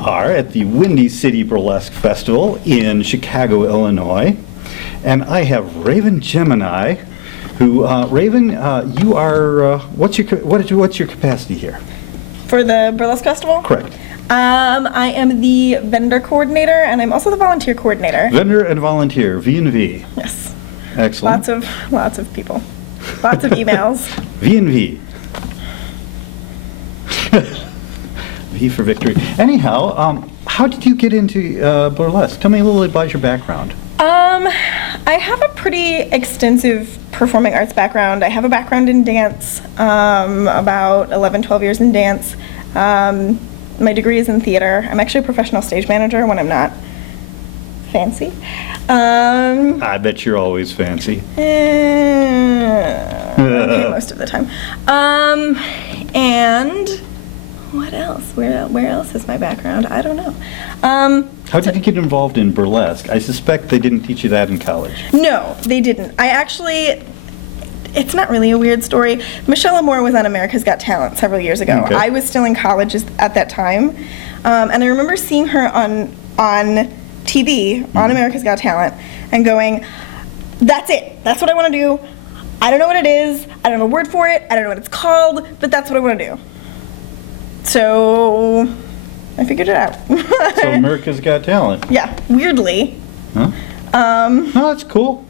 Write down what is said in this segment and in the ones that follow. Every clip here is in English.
are at the Windy City Burlesque Festival in Chicago, Illinois, and I have Raven Gemini, who, Raven, you are, what's your capacity here? For the Burlesque Festival? Correct. I am the vendor coordinator, and I'm also the volunteer coordinator. Vendor and volunteer, V&V. Yes. Excellent. Lots of people. Lots of emails. V&V. V for victory. Anyhow, how did you get into burlesque? Tell me a little bit about your background. I have a pretty extensive performing arts background. I have a background in dance, about 11, 12 years in dance. My degree is in theater. I'm actually a professional stage manager when I'm not fancy. I bet you're always fancy. Okay, most of the time. And what else? Where else is my background? I don't know. How did you get involved in burlesque? I suspect they didn't teach you that in college. No, they didn't. It's not really a weird story. Michelle Amore was on America's Got Talent several years ago. Okay. I was still in college at that time. And I remember seeing her on TV, on America's Got Talent, and going, that's it. That's what I want to do. I don't know what it is. I don't have a word for it. I don't know what it's called, but that's what I want to do. So I figured it out. So America's Got Talent. Yeah, weirdly. Huh? No, that's cool.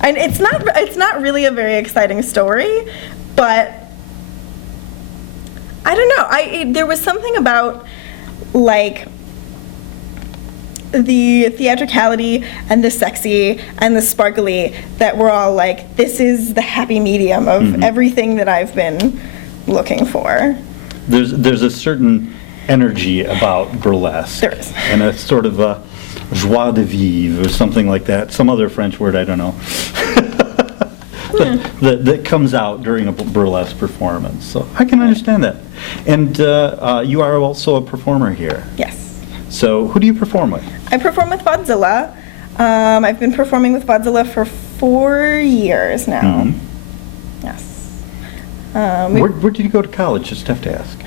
And it's not really a very exciting story, but I don't know. There was something about like the theatricality and the sexy and the sparkly that were all like, this is the happy medium of everything that I've been looking for. There's a certain energy about burlesque. There is. And a sort of a joie de vivre or something like that. Some other French word, I don't know. that comes out during a burlesque performance. So I can understand that. And you are also a performer here. Yes. So who do you perform with? I perform with Vodzilla. I've been performing with Vodzilla for 4 years now. Mm-hmm. Yes. Where did you go to college? Just have to ask.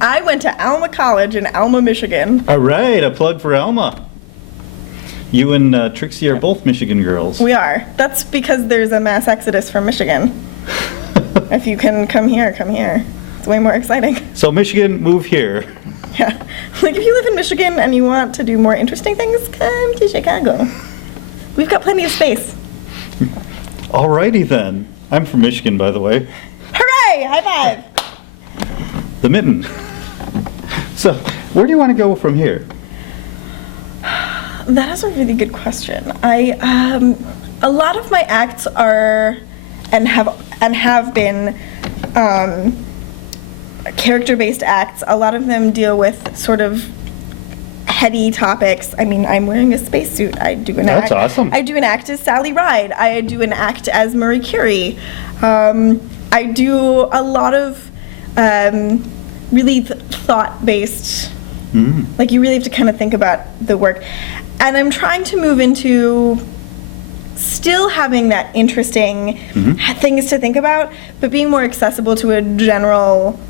I went to Alma College in Alma, Michigan. All right, a plug for Alma. You and Trixie are both Michigan girls. We are. That's because there's a mass exodus from Michigan. If you can come here, come here. It's way more exciting. So Michigan, move here. Yeah. Like if you live in Michigan and you want to do more interesting things, come to Chicago. We've got plenty of space. Alrighty then. I'm from Michigan, by the way. Hooray! High five! The mitten. So, where do you want to go from here? That is a really good question. A lot of my acts are and have been character-based acts. A lot of them deal with sort of heady topics. I mean, I'm wearing a spacesuit. I do an act. That's awesome. I do an act as Sally Ride. I do an act as Marie Curie. I do a lot of really thought-based, like you really have to kind of think about the work. And I'm trying to move into still having that interesting things to think about, but being more accessible to a general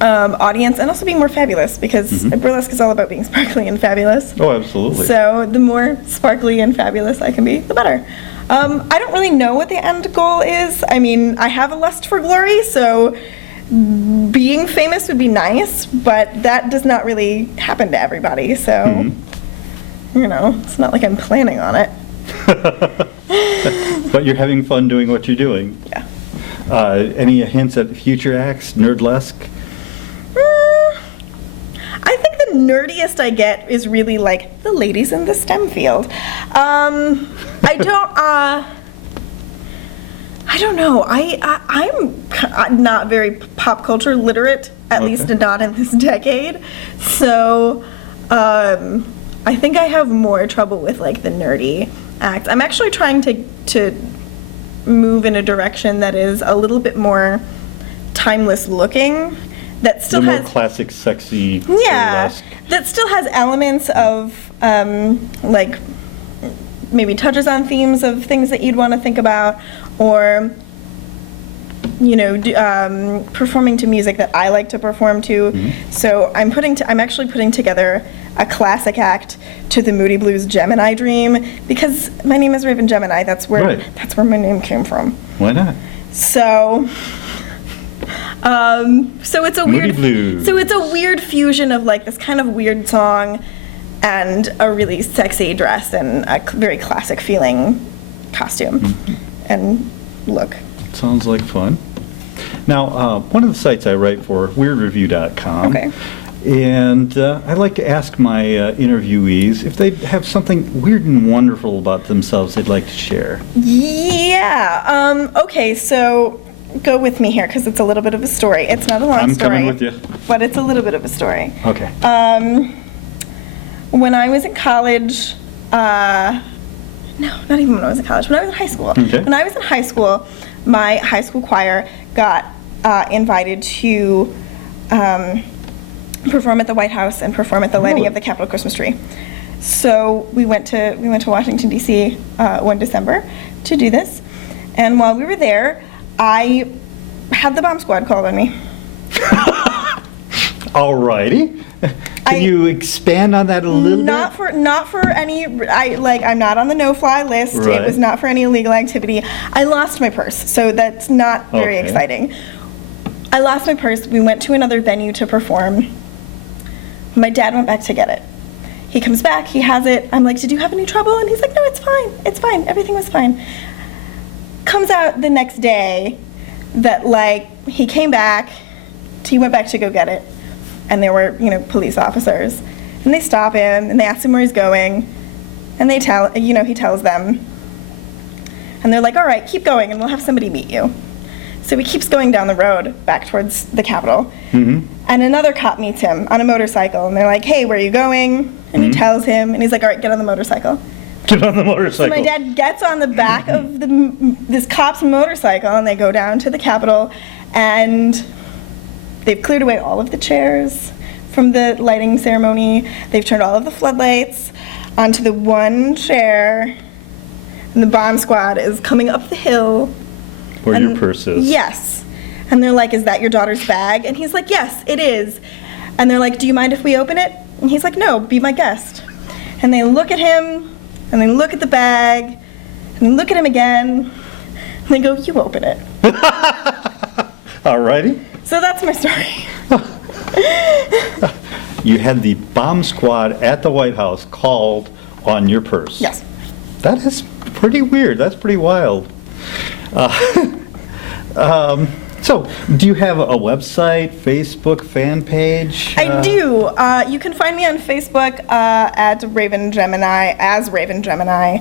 audience, and also being more fabulous, because burlesque is all about being sparkly and fabulous. Oh, absolutely. So the more sparkly and fabulous I can be, the better. I don't really know what the end goal is. I mean, I have a lust for glory, so being famous would be nice, but that does not really happen to everybody, so, you know, it's not like I'm planning on it. But you're having fun doing what you're doing. Yeah. Any hints at future acts, nerdlesque? I think the nerdiest I get is really like the ladies in the STEM field. I don't know. I'm not very pop culture literate, at least not in this decade. So I think I have more trouble with like the nerdy acts. I'm actually trying to move in a direction that is a little bit more timeless looking. That still the has more classic, sexy, yeah, burlesque. that still has elements of like maybe touches on themes of things that you'd want to think about, or performing to music that I like to perform to. So I'm actually putting together a classic act to the Moody Blues Gemini Dream, because my name is Raven Gemini. That's where Right. that's where my name came from. Why not? So, so it's a Moody weird, Blues. so it's a weird fusion of like this kind of weird song and a really sexy dress and a very classic feeling costume and look. Sounds like fun. Now, one of the sites I write for, weirdreview.com. Okay. And I like to ask my interviewees if they have something weird and wonderful about themselves they'd like to share. Yeah. Okay. So go with me here because it's a little bit of a story. It's not a long I'm story. coming with you. But it's a little bit of a story. Okay. When I was in college, no, not even when I was in college. When I was in high school. Okay. When I was in high school, my high school choir got invited to perform at the White House and perform at the lighting of the Capitol Christmas tree. So we went to Washington D.C. One December to do this, and while we were there, I had the bomb squad called on me. Alrighty. Can you expand on that a little bit? Not for any. I'm not on the no-fly list. Right. It was not for any illegal activity. I lost my purse, so that's not very Okay. exciting. I lost my purse. We went to another venue to perform. My dad went back to get it. He comes back. He has it. I'm like, "Did you have any trouble?" And he's like, "No, it's fine. It's fine. Everything was fine." Comes out the next day that he came back. He went back to go get it. And there were, police officers, and they stop him, and they ask him where he's going, and he tells them, and they're like, "All right, keep going, and we'll have somebody meet you." So he keeps going down the road back towards the Capitol, and another cop meets him on a motorcycle, and they're like, "Hey, where are you going?" And he tells him, and he's like, "All right, get on the motorcycle." Get on the So motorcycle. my dad gets on the back of this cop's motorcycle, and they go down to the Capitol, and they've cleared away all of the chairs from the lighting ceremony. They've turned all of the floodlights onto the one chair, and the bomb squad is coming up the hill. Where your And- purse is. Yes. And they're like, "Is that your daughter's bag?" And he's like, "Yes, it is." And they're like, "Do you mind if we open it?" And he's like, "No, be my guest." And they look at him, and they look at the bag, and they look at him again, and they go, "You open it." Alrighty. So that's my story. You had the bomb squad at the White House called on your purse. Yes. That is pretty weird. That's pretty wild. So, do you have a website, Facebook fan page? I do. You can find me on Facebook at Raven Gemini, as Raven Gemini.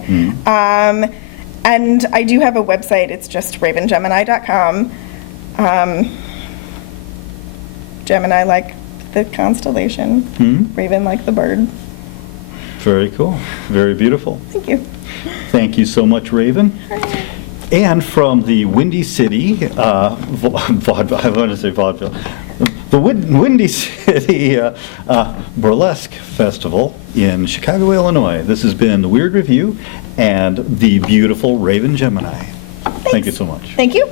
And I do have a website. It's just ravengemini.com. Gemini like the constellation, Raven like the bird. Very cool. Very beautiful. Thank you. Thank you so much, Raven. And from the Windy City, vaudeville, I want to say vaudeville, the Windy City Burlesque Festival in Chicago, Illinois. This has been the Weird Review and the beautiful Raven Gemini. Thank you so much. Thank you.